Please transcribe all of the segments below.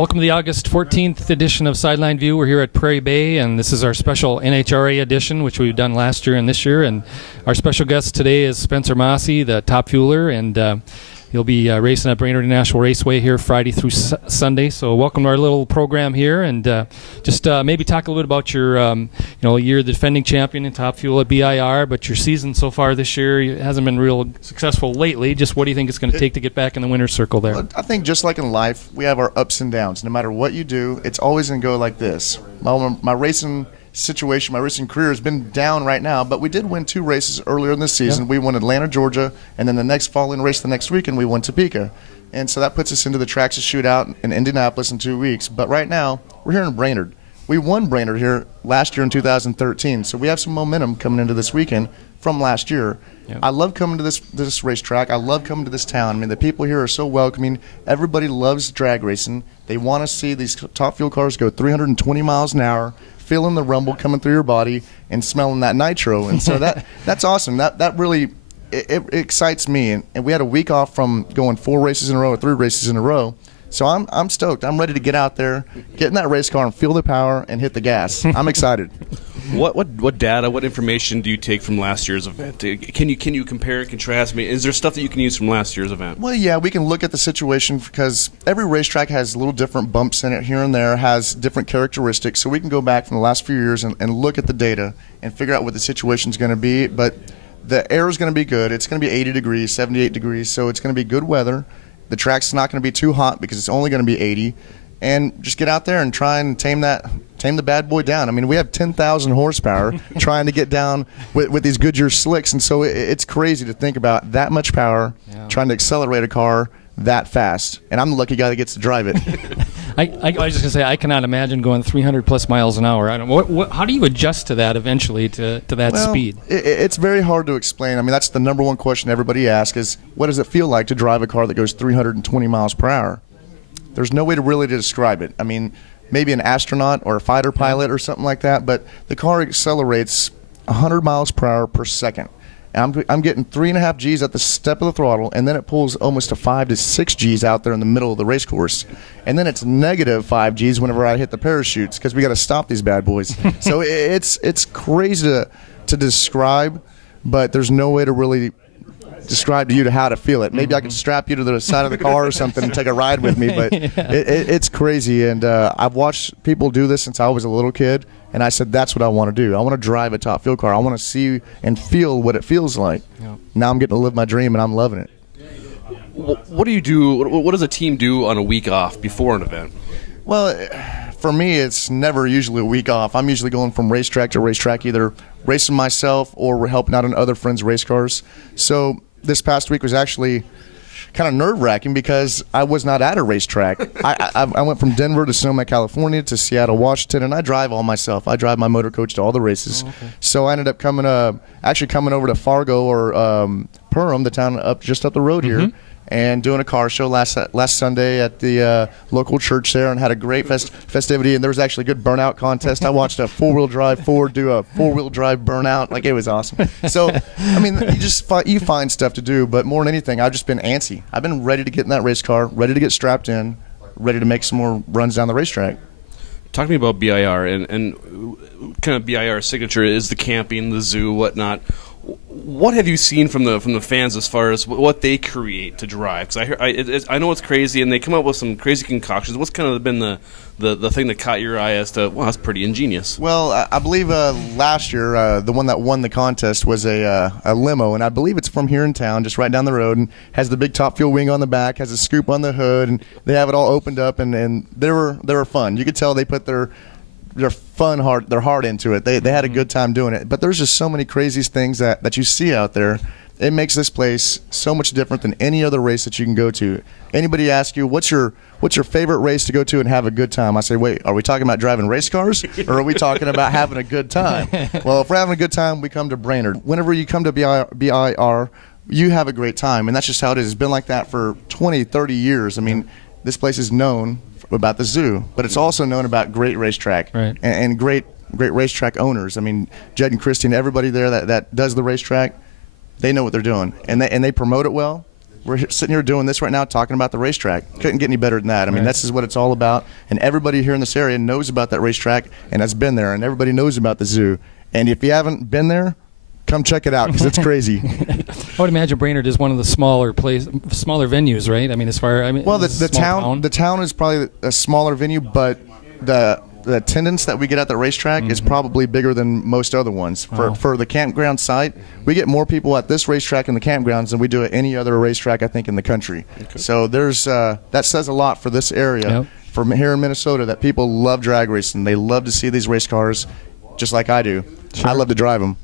Welcome to the August 14th edition of Sideline View. We're here at Prairie Bay, and this is our special NHRA edition, which we've done last year and this year. And our special guest today is Spencer Massey, the top fueler, and he'll be racing at Brainerd International Raceway here Friday through Sunday. So welcome to our little program here, and just maybe talk a little bit about your, you're the defending champion in top fuel at BIR, but your season so far this year hasn't been real successful lately. Just what do you think it's going to take to get back in the winner's circle there? Well, I think just like in life, we have our ups and downs. No matter what you do, it's always going to go like this. My racing situation, my racing career has been down right now, but we did win 2 races earlier in this season. We won Atlanta, Georgia, and then the next following race the next week, and we won Topeka. And so that puts us into the Traxxas shootout in Indianapolis in 2 weeks. But right now, we're here in Brainerd. We won Brainerd here last year in 2013, so we have some momentum coming into this weekend from last year. I love coming to this racetrack. I love coming to this town. I mean, the people here are so welcoming. Everybody loves drag racing. They want to see these top fuel cars go 320 miles an hour, feeling the rumble coming through your body and smelling that nitro. And so that's awesome. That really it excites me. And we had a week off from going 4 races in a row or 3 races in a row. So I'm stoked. I'm ready to get out there, get in that race car and feel the power and hit the gas. I'm excited. What data, what information do you take from last year's event? Can you compare and contrast? I mean, is there stuff that you can use from last year's event? Well, yeah, we can look at the situation because every racetrack has little different bumps in it here and there, has different characteristics. So we can go back from the last few years and look at the data and figure out what the situation is going to be. But the air is going to be good. It's going to be 80 degrees, 78 degrees, so it's going to be good weather. The track's not going to be too hot because it's only going to be 80. And just get out there and try and tame the bad boy down. I mean, we have 10,000 horsepower trying to get down with these Goodyear slicks, and so it's crazy to think about that much power trying to accelerate a car that fast. And I'm the lucky guy that gets to drive it. I was just going to say, I cannot imagine going 300-plus miles an hour. I don't know. How do you adjust to that eventually, to that speed? It's very hard to explain. I mean, that's the number one question everybody asks is, what does it feel like to drive a car that goes 320 miles per hour? There's no way to really describe it. I mean, maybe an astronaut or a fighter pilot or something like that, but the car accelerates 100 miles per hour per second. And I'm getting 3.5 G's at the step of the throttle, and then it pulls almost to 5 to 6 G's out there in the middle of the race course. And then it's negative 5 G's whenever I hit the parachutes because we got to stop these bad boys. So it's crazy to describe, but there's no way to really describe to you how to feel it. Maybe I can strap you to the side of the car or something and take a ride with me, but it's crazy. And I've watched people do this since I was a little kid, and I said that's what I want to do. I want to drive a top fuel car. I want to see and feel what it feels like. Now I'm getting to live my dream, and I'm loving it. What do you do? What does a team do on a week off before an event? Well, for me, it's never usually a week off. I'm usually going from racetrack to racetrack, either racing myself or helping out on other friends' race cars. So this past week was actually kind of nerve-wracking because I was not at a racetrack. I went from Denver to Sonoma, California to Seattle, Washington, and I drive all myself. I drive my motor coach to all the races. So I ended up coming over to Fargo or Perham, the town just up the road here, and doing a car show last Sunday at the local church there, and had a great festivity. And there was actually a good burnout contest. I watched a 4-wheel drive Ford do a 4-wheel drive burnout. Like, it was awesome. So, I mean, you find stuff to do, but more than anything, I've just been antsy. I've been ready to get in that race car, ready to get strapped in, ready to make some more runs down the racetrack. Talk to me about BIR and kind of BIR's signature is the camping, the zoo, whatnot. What have you seen from the fans as far as what they create to drive? Because I know it's crazy, and they come up with some crazy concoctions. What's kind of been the thing that caught your eye as to, well, that's pretty ingenious? Well, I believe last year the one that won the contest was a limo, and I believe it's from here in town, just right down the road, and has the big top fuel wing on the back, has a scoop on the hood, and they have it all opened up, and they were fun. You could tell they put their heart into it. They had a good time doing it. But there's just so many crazy things that you see out there. It makes this place so much different than any other race that you can go to. Anybody asks you, what's your favorite race to go to and have a good time? I say, wait, are we talking about driving race cars, or are we talking about having a good time? Well, if we're having a good time, we come to Brainerd. Whenever you come to BIR, you have a great time, and that's just how it is. It's been like that for 20, 30 years. I mean, this place is known about the zoo, but it's also known about great racetrack and great racetrack owners. I mean, Jed and Christy and everybody there that does the racetrack, they know what they're doing, and they promote it well. we're sitting here doing this right now, talking about the racetrack. Couldn't get any better than that. I mean, this is what it's all about. And everybody here in this area knows about that racetrack and has been there. And everybody knows about the zoo. And if you haven't been there, come check it out because it's crazy. I would imagine Brainerd is one of the smaller venues, right? I mean, well, the town is probably a smaller venue, but the attendance that we get at the racetrack is probably bigger than most other ones. Wow. For the campground site, we get more people at this racetrack in the campgrounds than we do at any other racetrack, I think, in the country. Okay. So there's that says a lot for this area, from here in Minnesota, that people love drag racing. They love to see these race cars, just like I do. Sure. I love to drive them.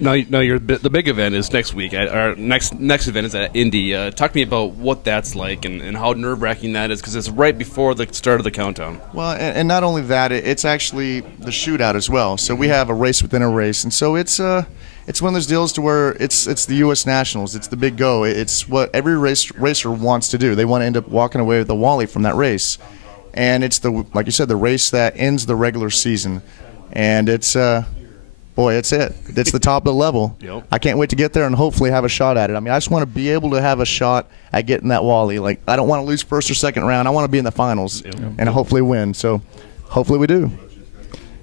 Now the big event is next week. Our next event is at Indy. Talk to me about what that's like and how nerve-wracking that is, because it's right before the start of the countdown. Well, and not only that, it's actually the shootout as well. So we have a race within a race, and so it's one of those deals to where it's the U.S. Nationals. It's the big go. It's what every racer wants to do. They want to end up walking away with a Wally from that race, and it's like you said, the race that ends the regular season, and it's. Boy, it's it. It's the top of the level. Yep. I can't wait to get there and hopefully have a shot at it. I mean, I just want to be able to have a shot at getting that Wally. Like, I don't want to lose first or second round. I want to be in the finals and hopefully win. So, hopefully we do.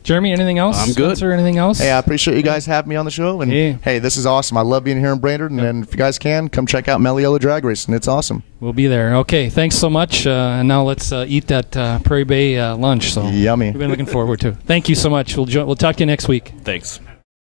Jeremy, anything else? I'm good. Spencer, anything else? Hey, I appreciate you guys having me on the show. And hey, this is awesome. I love being here in Brainerd. And if you guys can, come check out Mellow Yellow Drag Racing. It's awesome. We'll be there. Okay, thanks so much. And now let's eat that Prairie Bay lunch. So yummy. We've been looking forward to. Thank you so much. We'll talk to you next week. Thanks.